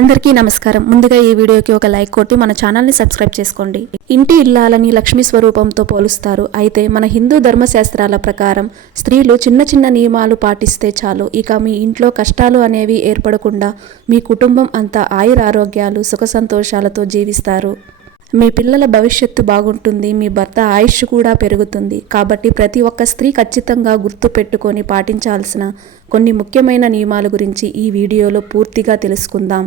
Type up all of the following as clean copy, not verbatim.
అందరికీ నమస్కారం. ముందుగా ఈ వీడియోకి ఒక లైక్ కొట్టి మన ఛానల్ని సబ్స్క్రైబ్ చేసుకోండి. ఇంటి ఇల్లాలని లక్ష్మీ స్వరూపంతో పోలుస్తారు. అయితే మన హిందూ ధర్మశాస్త్రాల ప్రకారం స్త్రీలు చిన్న చిన్న నియమాలు పాటిస్తే చాలు, ఇక మీ ఇంట్లో కష్టాలు అనేవి ఏర్పడకుండా మీ కుటుంబం అంతా ఆయురారోగ్యాలు సుఖ సంతోషాలతో జీవిస్తారు. మీ పిల్లల భవిష్యత్తు బాగుంటుంది, మీ భర్త ఆయుష్ కూడా పెరుగుతుంది. కాబట్టి ప్రతి ఒక్క స్త్రీ ఖచ్చితంగా గుర్తు పెట్టుకొని పాటించాల్సిన కొన్ని ముఖ్యమైన నియమాల గురించి ఈ వీడియోలో పూర్తిగా తెలుసుకుందాం.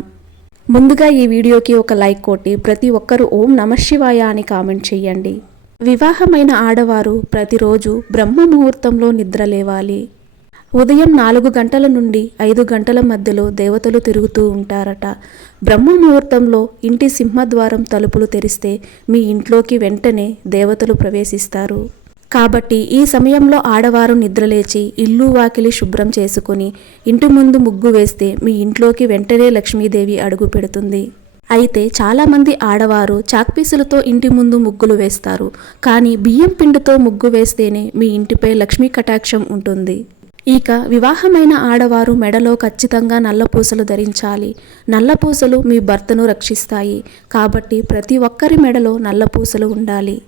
ముందుగా ఈ వీడియోకి ఒక లైక్ కొట్టి ప్రతి ఒక్కరూ ఓం నమఃశివాయ అని కామెంట్ చేయండి. వివాహమైన ఆడవారు ప్రతిరోజు బ్రహ్మ ముహూర్తంలో నిద్ర లేవాలి. ఉదయం 4 గంటల నుండి 5 గంటల మధ్యలో దేవతలు తిరుగుతూ ఉంటారట. బ్రహ్మ ముహూర్తంలో ఇంటి సింహద్వారం తలుపులు తెరిస్తే మీ ఇంట్లోకి వెంటనే దేవతలు ప్రవేశిస్తారు. కాబట్టి ఈ సమయంలో ఆడవారు నిద్రలేచి ఇల్లు వాకిలి శుభ్రం చేసుకుని ఇంటి ముందు ముగ్గు వేస్తే మీ ఇంట్లోకి వెంటనే లక్ష్మీదేవి అడుగు పెడుతుంది. అయితే చాలామంది ఆడవారు చాక్పీసులతో ఇంటి ముందు ముగ్గులు వేస్తారు. కానీ బియ్యం పిండితో ముగ్గు వేస్తేనే మీ ఇంటిపై లక్ష్మీ కటాక్షం ఉంటుంది. ఇక వివాహమైన ఆడవారు మెడలో ఖచ్చితంగా నల్లపూసలు ధరించాలి. నల్లపూసలు మీ భర్తను రక్షిస్తాయి. కాబట్టి ప్రతి ఒక్కరి మెడలో నల్లపూసలు ఉండాలి.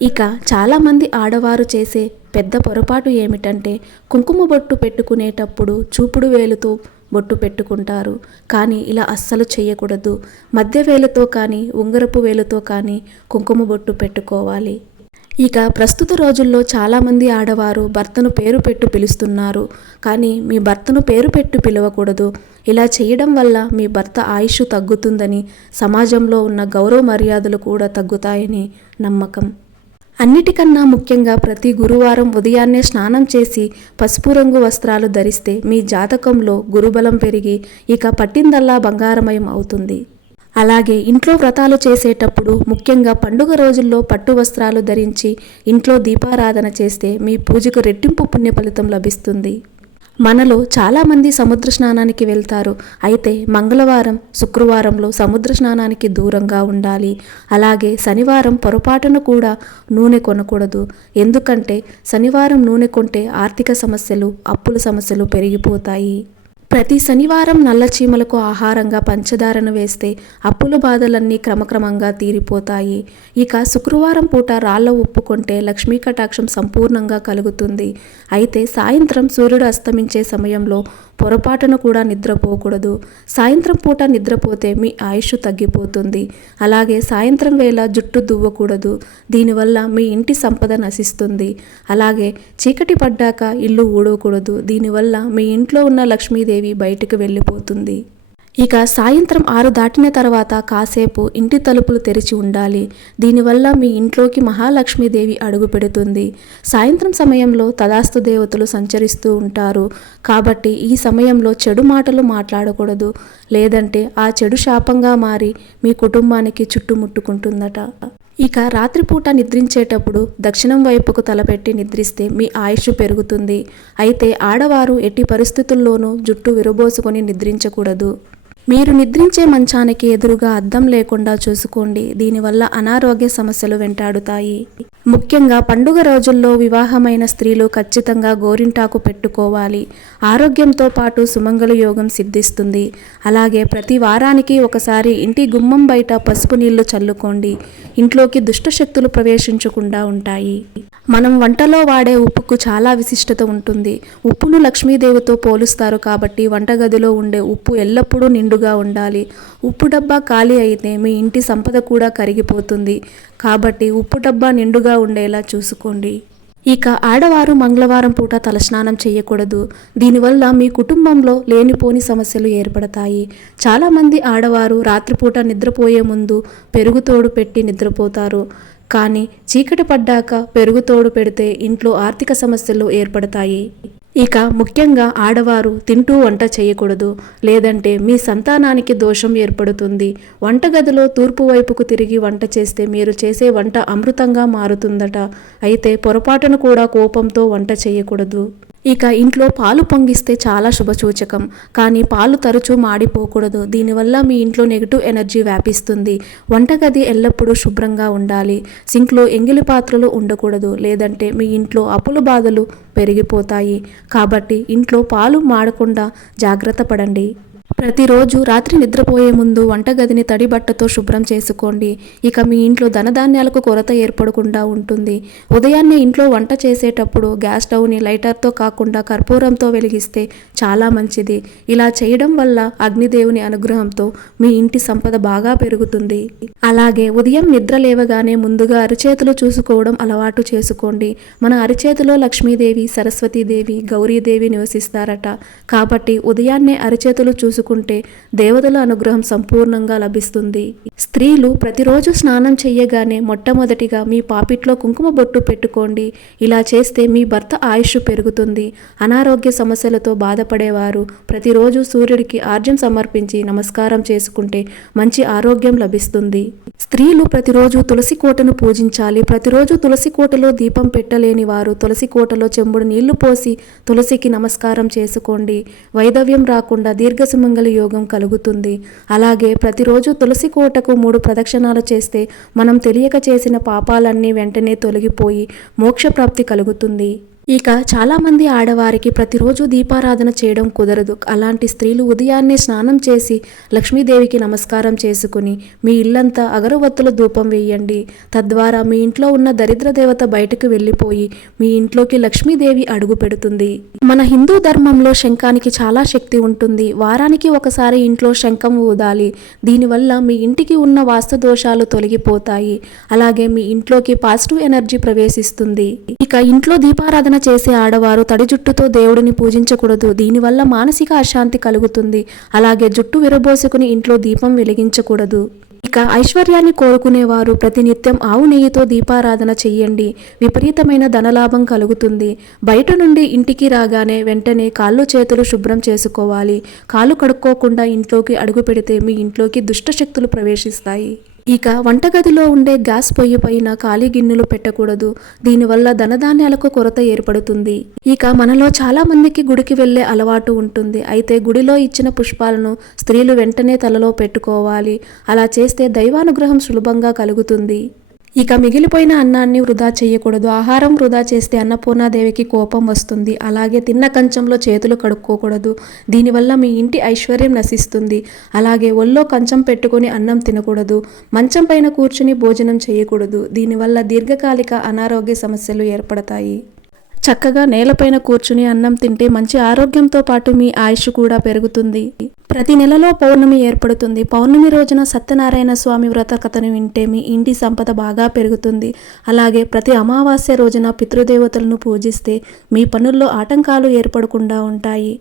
ఇక చాలామంది ఆడవారు చేసే పెద్ద పొరపాటు ఏమిటంటే కుంకుమ బొట్టు పెట్టుకునేటప్పుడు చూపుడు వేలుతో బొట్టు పెట్టుకుంటారు. కానీ ఇలా అస్సలు చేయకూడదు. మధ్య వేలుతో కానీ ఉంగరపు వేలుతో కానీ కుంకుమ బొట్టు పెట్టుకోవాలి. ఇక ప్రస్తుత రోజుల్లో చాలామంది ఆడవారు భర్తను పేరు పెట్టు పిలుస్తున్నారు. కానీ మీ భర్తను పేరు పెట్టు పిలవకూడదు. ఇలా చేయడం వల్ల మీ భర్త ఆయుష్ తగ్గుతుందని, సమాజంలో ఉన్న గౌరవ మర్యాదలు కూడా తగ్గుతాయని నమ్మకం. అన్నిటికన్నా ముఖ్యంగా ప్రతి గురువారం ఉదయాన్నే స్నానం చేసి పసుపు రంగు వస్త్రాలు ధరిస్తే మీ జాతకంలో గురుబలం పెరిగి ఇక పట్టిందల్లా బంగారమయం అవుతుంది. అలాగే ఇంట్లో వ్రతాలు చేసేటప్పుడు ముఖ్యంగా పండుగ రోజుల్లో పట్టు వస్త్రాలు ధరించి ఇంట్లో దీపారాధన చేస్తే మీ పూజకు రెట్టింపు పుణ్య ఫలితం లభిస్తుంది. మనలో చాలామంది సముద్ర స్నానానికి వెళ్తారు. అయితే మంగళవారం, శుక్రవారంలో సముద్ర స్నానానికి దూరంగా ఉండాలి. అలాగే శనివారం పొరపాటును కూడా నూనె కొనకూడదు. ఎందుకంటే శనివారం నూనె కొంటే ఆర్థిక సమస్యలు, అప్పుల సమస్యలు పెరిగిపోతాయి. ప్రతి శనివారం నల్ల చీమలకు ఆహారంగా పంచదారను వేస్తే అప్పుల బాధలన్నీ క్రమక్రమంగా తీరిపోతాయి. ఇక శుక్రవారం పూట రాళ్ల ఉప్పు కొంటే లక్ష్మీ కటాక్షం సంపూర్ణంగా కలుగుతుంది. అయితే సాయంత్రం సూర్యుడు అస్తమించే సమయంలో పొరపాటును కూడా నిద్రపోకూడదు. సాయంత్రం పూట నిద్రపోతే మీ ఆయుష్ తగ్గిపోతుంది. అలాగే సాయంత్రం వేళ జుట్టు దువ్వకూడదు. దీనివల్ల మీ ఇంటి సంపద నశిస్తుంది. అలాగే చీకటి పడ్డాక ఇల్లు ఊడకూడదు. దీనివల్ల మీ ఇంట్లో ఉన్న లక్ష్మీదేవి బయటకు వెళ్ళిపోతుంది. ఇక సాయంత్రం 6 దాటిన తర్వాత కాసేపు ఇంటి తలుపులు తెరిచి ఉండాలి. దీనివల్ల మీ ఇంట్లోకి మహాలక్ష్మీదేవి అడుగు పెడుతుంది. సాయంత్రం సమయంలో తదాస్తు దేవతలు సంచరిస్తూ ఉంటారు. కాబట్టి ఈ సమయంలో చెడు మాటలు మాట్లాడకూడదు. లేదంటే ఆ చెడు శాపంగా మారి మీ కుటుంబానికి చుట్టుముట్టుకుంటుందట. ఇక రాత్రిపూట నిద్రించేటప్పుడు దక్షిణం వైపుకు తలపెట్టి నిద్రిస్తే మీ ఆయుష్ పెరుగుతుంది. అయితే ఆడవారు ఎట్టి పరిస్థితుల్లోనూ జుట్టు విరబోసుకొని నిద్రించకూడదు. మీరు నిద్రించే మంచానికి ఎదురుగా అద్దం లేకుండా చూసుకోండి. దీనివల్ల అనారోగ్య సమస్యలు వెంటాడుతాయి. ముఖ్యంగా పండుగ రోజుల్లో వివాహమైన స్త్రీలు ఖచ్చితంగా గోరింటాకు పెట్టుకోవాలి. ఆరోగ్యంతో పాటు సుమంగళ యోగం సిద్ధిస్తుంది. అలాగే ప్రతి వారానికి ఒకసారి ఇంటి గుమ్మం బయట పసుపు నీళ్లు చల్లుకోండి. ఇంట్లోకి దుష్టశక్తులు ప్రవేశించకుండా ఉంటాయి. మనం వంటలో వాడే ఉప్పుకు చాలా విశిష్టత ఉంటుంది. ఉప్పును లక్ష్మీదేవితో పోలుస్తారు. కాబట్టి వంటగదిలో ఉండే ఉప్పు ఎల్లప్పుడూ నిండుగా ఉండాలి. ఉప్పు డబ్బా ఖాళీ అయితే మీ ఇంటి సంపద కూడా కరిగిపోతుంది. కాబట్టి ఉప్పు డబ్బా నిండుగా ఉండేలా చూసుకోండి. ఇక ఆడవారు మంగళవారం పూట తలస్నానం చేయకూడదు. దీనివల్ల మీ కుటుంబంలో లేనిపోని సమస్యలు ఏర్పడతాయి. చాలామంది ఆడవారు రాత్రిపూట నిద్రపోయే ముందు పెరుగుతోడు పెట్టి నిద్రపోతారు. కానీ చీకటి పడ్డాక పెరుగుతోడు పెడితే ఇంట్లో ఆర్థిక సమస్యలు ఏర్పడతాయి. ఇక ముఖ్యంగా ఆడవారు తింటూ వంట చేయకూడదు. లేదంటే మీ సంతానానికి దోషం ఏర్పడుతుంది. వంటగదిలో తూర్పు వైపుకు తిరిగి వంట చేస్తే మీరు చేసే వంట అమృతంగా మారుతుందట. అయితే పొరపాటును కూడా కోపంతో వంట చేయకూడదు. ఇక ఇంట్లో పాలు పొంగిస్తే చాలా శుభసూచకం. కానీ పాలు తరచూ మాడిపోకూడదు. దీనివల్ల మీ ఇంట్లో నెగిటివ్ ఎనర్జీ వ్యాపిస్తుంది. వంటగది ఎల్లప్పుడూ శుభ్రంగా ఉండాలి. సింక్లో ఎంగిలి పాత్రలు ఉండకూడదు. లేదంటే మీ ఇంట్లో అప్పుల బాధలు పెరిగిపోతాయి. కాబట్టి ఇంట్లో పాలు మాడకుండా జాగ్రత్త పడండి. ప్రతిరోజు రాత్రి నిద్రపోయే ముందు వంటగదిని తడి బట్టతో శుభ్రం చేసుకోండి. ఇక మీ ఇంట్లో ధనధాన్యాలకు కొరత ఏర్పడకుండా ఉంటుంది. ఉదయాన్నే ఇంట్లో వంట చేసేటప్పుడు గ్యాస్ స్టవ్ని లైటర్తో కాకుండా కర్పూరంతో వెలిగిస్తే చాలా మంచిది. ఇలా చేయడం వల్ల అగ్నిదేవుని అనుగ్రహంతో మీ ఇంటి సంపద బాగా పెరుగుతుంది. అలాగే ఉదయం నిద్ర లేవగానే ముందుగా అరిచేతులు చూసుకోవడం అలవాటు చేసుకోండి. మన అరిచేతిలో లక్ష్మీదేవి, సరస్వతీదేవి, గౌరీదేవి నివసిస్తారట. కాబట్టి ఉదయాన్నే అరిచేతులు చూసుకుంటే దేవతల అనుగ్రహం సంపూర్ణంగా లభిస్తుంది. స్త్రీలు ప్రతిరోజు స్నానం చేయగానే మొట్టమొదటిగా మీ పాపిట్లో కుంకుమ బొట్టు పెట్టుకోండి. ఇలా చేస్తే మీ భర్త ఆయుష్ పెరుగుతుంది. అనారోగ్య సమస్యలతో బాధపడేవారు ప్రతిరోజు సూర్యుడికి ఆర్జ్యం సమర్పించి నమస్కారం చేసుకుంటే మంచి ఆరోగ్యం లభిస్తుంది. స్త్రీలు ప్రతిరోజు తులసి కోటను పూజించాలి. ప్రతిరోజు తులసి కోటలో దీపం పెట్టలేని వారు తులసి కోటలో చెంబుడు నీళ్లు పోసి తులసికి నమస్కారం చేసుకోండి. వైధవ్యం రాకుండా దీర్ఘసుమంగళ యోగం కలుగుతుంది. అలాగే ప్రతిరోజు తులసి కోటకు 3 ప్రదక్షిణాలు చేస్తే మనం తెలియక చేసిన పాపాలన్నీ వెంటనే తొలగిపోయి మోక్షప్రాప్తి కలుగుతుంది. ఇక చాలామంది ఆడవారికి ప్రతిరోజు దీపారాధన చేయడం కుదరదు. అలాంటి స్త్రీలు ఉదయాన్నే స్నానం చేసి లక్ష్మీదేవికి నమస్కారం చేసుకుని మీ ఇల్లంతా అగరవత్తుల ధూపం వేయండి. తద్వారా మీ ఇంట్లో ఉన్న దరిద్ర దేవత బయటకు వెళ్ళిపోయి మీ ఇంట్లోకి లక్ష్మీదేవి అడుగు పెడుతుంది. మన హిందూ ధర్మంలో శంఖానికి చాలా శక్తి ఉంటుంది. వారానికి ఒకసారి ఇంట్లో శంఖం ఊదాలి. దీనివల్ల మీ ఇంటికి ఉన్న వాస్తు దోషాలు తొలగిపోతాయి. అలాగే మీ ఇంట్లోకి పాజిటివ్ ఎనర్జీ ప్రవేశిస్తుంది. ఇక ఇంట్లో దీపారాధన చేసే ఆడవారు తడి జుట్టుతో దేవుడిని పూజించకూడదు. దీనివల్ల మానసిక అశాంతి కలుగుతుంది. అలాగే జుట్టు విరబోసుకుని ఇంట్లో దీపం వెలిగించకూడదు. ఇక ఐశ్వర్యాన్ని కోరుకునేవారు ప్రతినిత్యం ఆవు నెయ్యితో దీపారాధన చెయ్యండి. విపరీతమైన ధనలాభం కలుగుతుంది. బయట నుండి ఇంటికి రాగానే వెంటనే కాళ్ళు చేతులు శుభ్రం చేసుకోవాలి. కాళ్ళు కడుక్కోకుండా ఇంట్లోకి అడుగు పెడితే మీ ఇంట్లోకి దుష్టశక్తులు ప్రవేశిస్తాయి. ఇక వంటగదిలో ఉండే గ్యాస్ పొయ్యి పైన ఖాళీ గిన్నెలు పెట్టకూడదు. దీనివల్ల ధనధాన్యాలకు కొరత ఏర్పడుతుంది. ఇక మనలో చాలా మందికి గుడికి వెళ్లే అలవాటు ఉంటుంది. అయితే గుడిలో ఇచ్చిన పుష్పాలను స్త్రీలు వెంటనే తలలో పెట్టుకోవాలి. అలా చేస్తే దైవానుగ్రహం సులభంగా కలుగుతుంది. ఇక మిగిలిపోయిన అన్నాన్ని వృధా చేయకూడదు. ఆహారం వృధా చేస్తే అన్నపూర్ణాదేవికి కోపం వస్తుంది. అలాగే తిన్న కంచంలో చేతులు కడుక్కోకూడదు. దీనివల్ల మీ ఇంటి ఐశ్వర్యం నశిస్తుంది. అలాగే ఒళ్ళో కంచం పెట్టుకుని అన్నం తినకూడదు. మంచం పైన కూర్చుని భోజనం చేయకూడదు. దీనివల్ల దీర్ఘకాలిక అనారోగ్య సమస్యలు ఏర్పడతాయి. చక్కగా నేలపైన కూర్చుని అన్నం తింటే మంచి ఆరోగ్యంతో పాటు మీ ఆయుష్ కూడా పెరుగుతుంది. ప్రతి నెలలో పౌర్ణమి ఏర్పడుతుంది. పౌర్ణమి రోజున సత్యనారాయణ స్వామి వ్రత కథను వింటే మీ ఇంటి సంపద బాగా పెరుగుతుంది. అలాగే ప్రతి అమావాస్య రోజున పితృదేవతలను పూజిస్తే మీ పనుల్లో ఆటంకాలు ఏర్పడకుండా ఉంటాయి.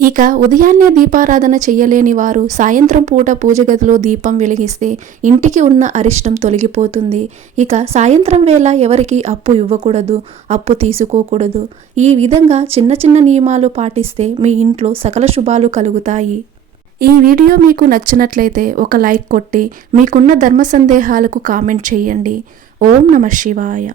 ఇక ఉదయాన్నే దీపారాధన చెయ్యలేని వారు సాయంత్రం పూట పూజ గదిలో దీపం వెలిగిస్తే ఇంటికి ఉన్న అరిష్టం తొలగిపోతుంది. ఇక సాయంత్రం వేళ ఎవరికి అప్పు ఇవ్వకూడదు, అప్పు తీసుకోకూడదు. ఈ విధంగా చిన్న చిన్న నియమాలు పాటిస్తే మీ ఇంట్లో సకల శుభాలు కలుగుతాయి. ఈ వీడియో మీకు నచ్చినట్లయితే ఒక లైక్ కొట్టి మీకున్న ధర్మ సందేహాలకు కామెంట్ చేయండి. ఓం నమః శివాయ.